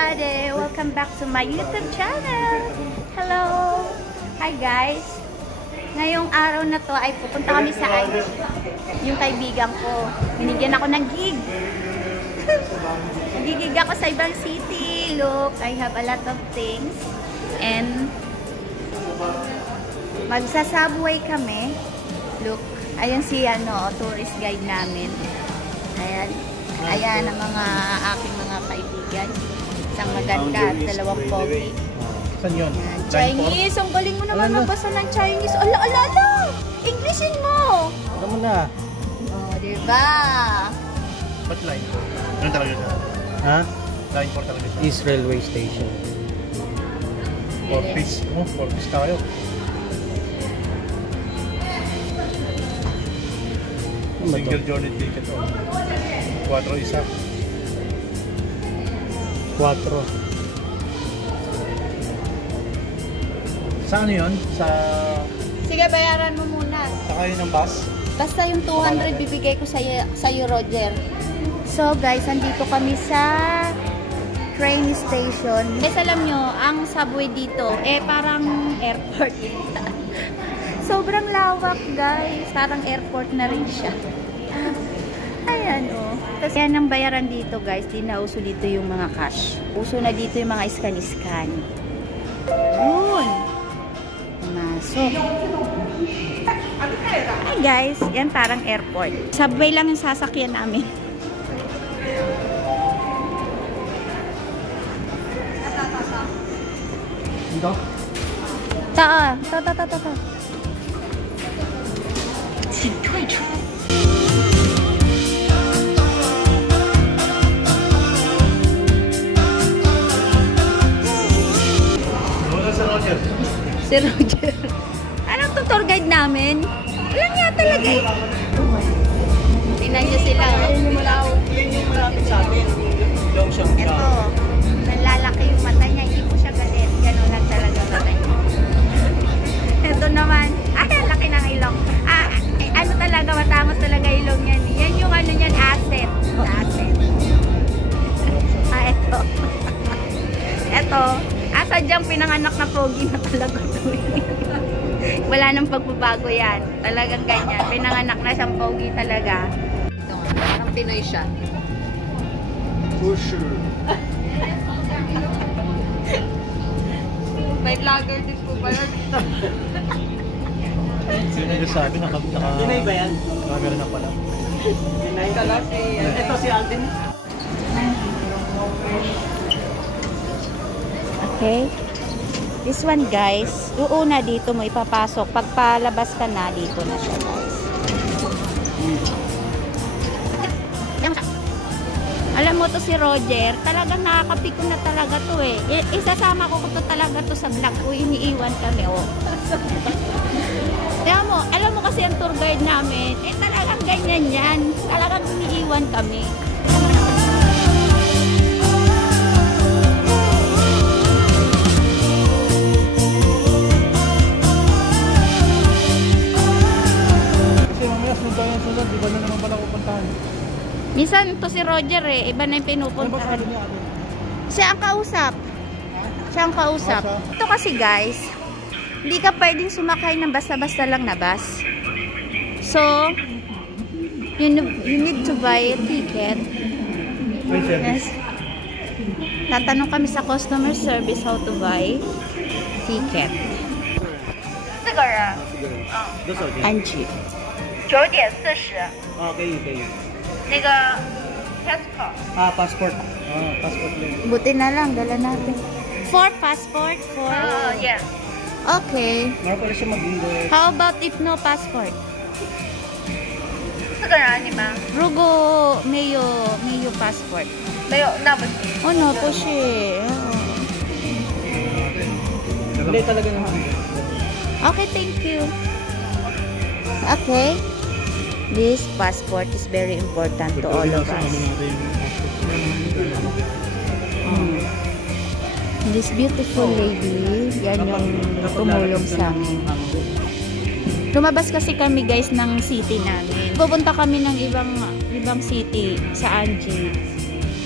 everybody! Welcome back to my YouTube channel! Hello! Hi guys! Ngayong araw na to ay pupunta kami sa IG. Yung kaibigan ko. Binigyan ako ng gig. Nagigig ako sa ibang city. Look, I have a lot of things. And magsasubway kami. Look, ayan si tourist guide namin. Ayan ang mga aking mga kaibigan. Isang maganda at dalawang pogi. Saan yun? Chinese! Ang galing mo naman magbasa ng Chinese. Ala! Englishin mo! Ano mo na? Oh, diba? Ba't line 4? Ano talaga siya? Ha? Line 4 talaga siya? East Railway Station. 4 piece. Oh, 4 piece tayo. Single journey ticket. 4 isa. 4. Saan yun? Sa... Sige, bayaran mo muna. Sakay ng bus? Basta yung 200 bibigay ko sa'yo, Roger. So guys, andito kami sa train station. Guys, alam nyo, ang subway dito, parang airport. Sobrang lawak, guys. Parang airport na rin siya. Ayan, oh. Tapos yan ang bayaran dito, guys. Di na uso dito yung mga cash. Uso na dito yung mga scan-scan. Yun. Masok. Hi, guys. Yan parang airport. Subway lang yung sasakyan namin. Dito? Ta. 请退出。 Si Roger. Si Roger. Anong tour guide namin? Walang nga talaga eh. Tingnan nyo sila. Yan yung malapit sa atin. Long shot ka. Ito. Nalalaki yung mata niya. Hindi ko siya galit. Ganun lang talaga mata niya. Ito naman. Ay, laki ng ilong. Ano talaga, matamos talaga ilong niyan. Yan yung ano niyan, asset. Asset. Ito. Ito. Sadyang pinanganak na pogi na talaga ito. Wala nang pagbabago yan. Talagang ganyan. Pinanganak na siyang pogi talaga. Ito nga. Parang Pinoy siya. For sure. May vlogger din po ba yun? Sino yung sabi? Pinay ba yan? Camera na pala. Pinay ka lang si... Ito si Alvin. Okay. This one, guys. Yung una dito mo ipapasok. Pag palabas ka na, dito na siya, guys. Alam mo to si Roger, talagang nakakapiko na talaga to eh. Isasama ko to talaga to sa vlog ko. Iniiwan kami, oh. Alam mo kasi ang tour guide namin, talagang ganyan yan. Talagang iniiwan kami. Iba na naman pala pupuntahan. Minsan to si Roger iba na yung pinupuntahan. Siya ang kausap. Ito kasi guys, hindi ka pwedeng sumakay ng basta-basta lang na bus. So, you need to buy a ticket. Yes. Tatanong kami sa customer service how to buy ticket. Siguro. Angie. 9:40。可以。那个 passport。passport. Passport lang. Buti na lang, dala natin. For passport? For? Yeah. Okay. Meron pala siya mag-English. How about if no passport? 4个人你们 Rugo, Mayo passport. 没有，那不行。Oh no, po siya. Hindi talaga naman. Okay, thank you. Okay. This passport is very important to all of us. This beautiful lady, yan yung tumulong sa amin. Lumabas kasi kami guys ng city namin. Pupunta kami ng ibang city sa Angie.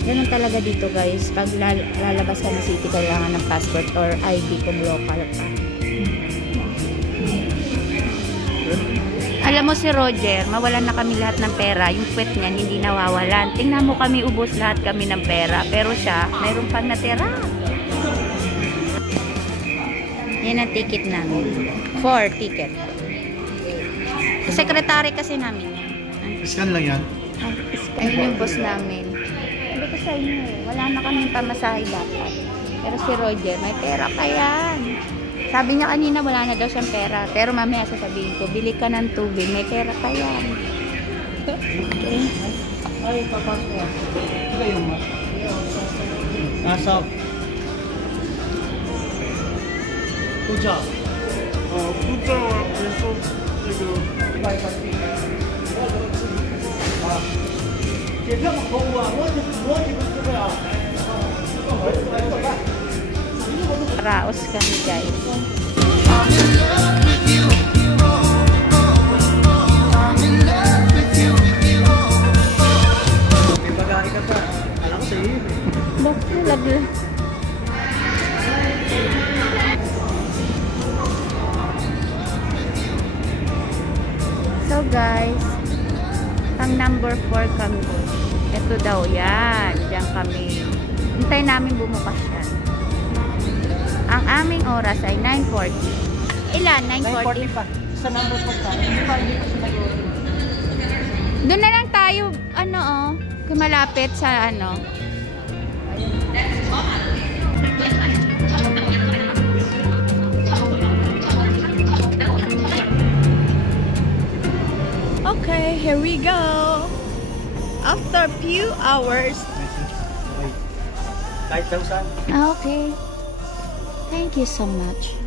Ganun talaga dito guys. Pag lalabas ka ng city, kailangan ng passport or ID kung local ka. Alam mo si Roger, mawalan na kami lahat ng pera. Yung puwet niyan, hindi nawawalan. Tingnan mo kami, ubos lahat kami ng pera. Pero siya, mayroon pang natira. Yan ang ticket namin. 4 ticket. Secretary kasi namin yan. Scan lang yan. Ayun yung boss namin. Sabi ko sa inyo eh, wala na kami pamasahe dapat. Pero si Roger, may pera pa yan. Sabi niya kanina wala na daw siyang pera. Pero mamaya sasabihin ko, bili ka ng tubig, may pera pa yan. Okay. Ay, papasok yan. Ito yung ma. Nasa. Puja. Puja wa peso. Raos kami guys. May bagay ka pa. Alam ko sa iyo. Bakit lagla? So guys, ang number 4 kami. Ito daw yan. Diyan kami. Hintay namin bumukas yan. Ang aming oras ay 9:40. Ilan? 9:40? 9:40 pa. Sa number 4 pa. Hindi pa siguro. Doon na lang tayo, ano oh, kumalapit sa ano. Okay, here we go. After few hours. Kahit 1,000. Okay. Thank you so much.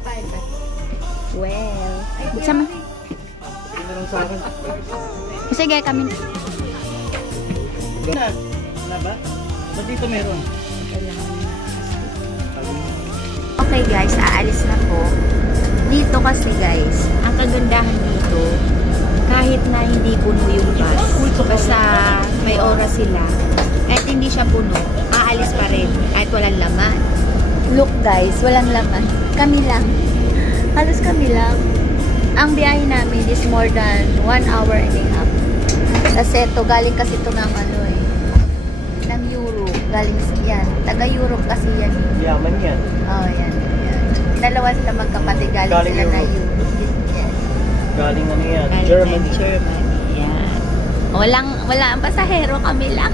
Well, sama. Hindi lang sa akin. Sige, kami. Na ba? Ba't dito meron? Okay guys, aalis na po. Dito kasi guys, ang kagandahan dito, kahit na hindi puno yung bus, basta may oras sila, kahit hindi siya puno, aalis pa rin, kahit walang laman. Look guys, walang laman. Kami lang. Halos kami lang. Ang biyahe namin is more than 1 hour and a half. Kasi ito, galing kasi ito ng ano eh, ng Europe. Galing yan. Taga-Europe kasi yan. Yaman yan. Oh, yan. Dalawa sila magkapatid, galing sila na Europe. Yes. Galing ano yan? Galing Germany. Germany. Yan. Wala ang pasahero, kami lang.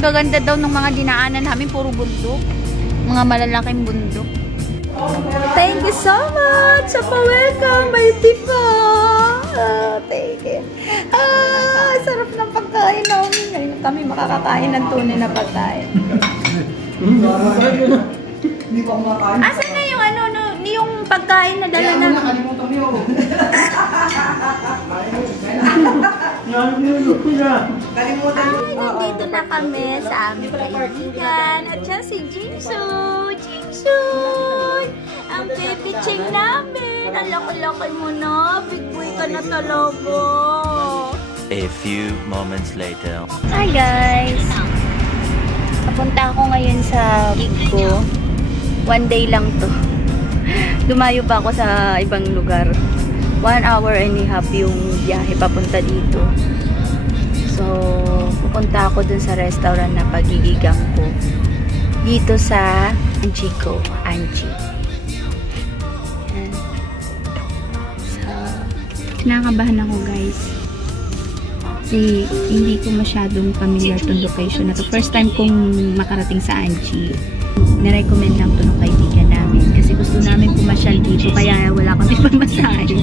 Gaganda daw ng mga dinaanan namin, puro bundok. Mga malalaking bundok. Thank you so much sa pa-welcome, my tipa. Thank you. Sarap ng pagkain namin. Ngayon kami makakakain ng tunay na pagkain. Asan na yung ano, yung pagkain na dala na? Nakalimutan mo yun. Nandito na kami sa aming kaibigan. At siya si Jingsu. Jingsu! Ang baby ching namin. Ang laki-laki mo na. Big boy ka na talaga. A few moments later. Hi guys! Papunta ako ngayon sa gig ko. 1 day lang to. Dumayo pa ako sa ibang lugar. 1 hour and a half yung biyahe papunta dito. So, pupunta ako dun sa restaurant na pagigigang ko. dito sa Angie ko. Angie. Yan. So, kinakabahan ako guys. Kasi hindi ko masyadong familiar tong location na to. First time kong makarating sa Angie. Nirecommend lang to ng kaibigan namin. Kasi gusto namin pumasyal dito. Kaya wala kami pamasahe.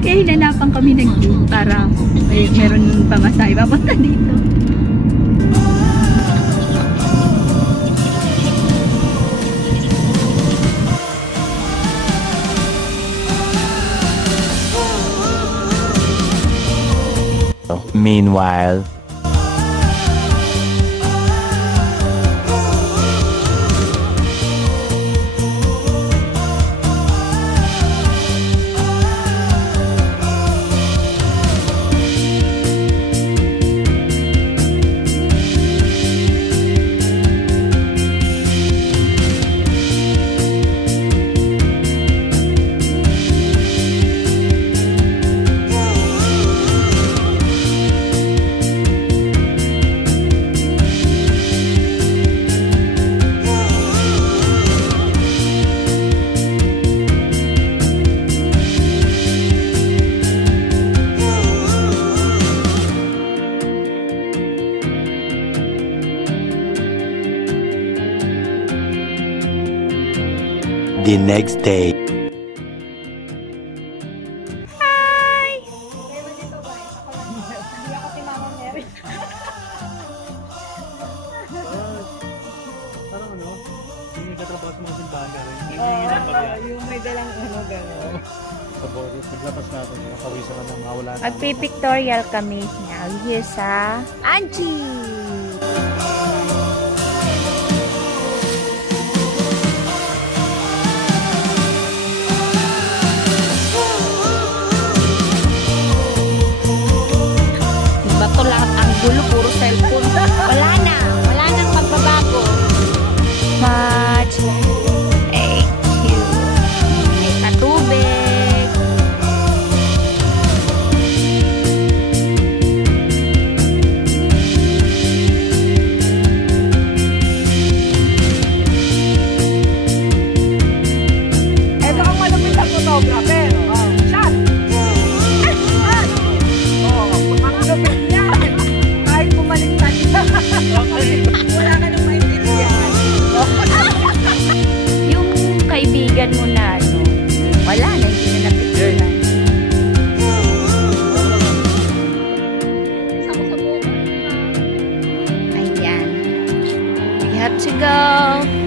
Kaya hinanapan kami ng group para meron pamasahe. Papunta dito. Meanwhile, the next day. Parang ano, yung nagtatrabaho sa mga simbahan ka rin. Yung may dalang ano gano'n. Sa boses, naglabas natin, nakawisan ka na mga wala na. Magpipictorial kami now here sa Angie. Bato lahat ang gulo, puro cellphone. Wala nang pagbabago. Much. Thank you. May katubig. Ito ang malapit na photographer. Oh, shot! Malapit niya. Kahit bumaliktad ka. Wala ka nang maintindihan. Yung kaibigan mo na ano, wala na, hindi na napicturean. Ayan. We have to go.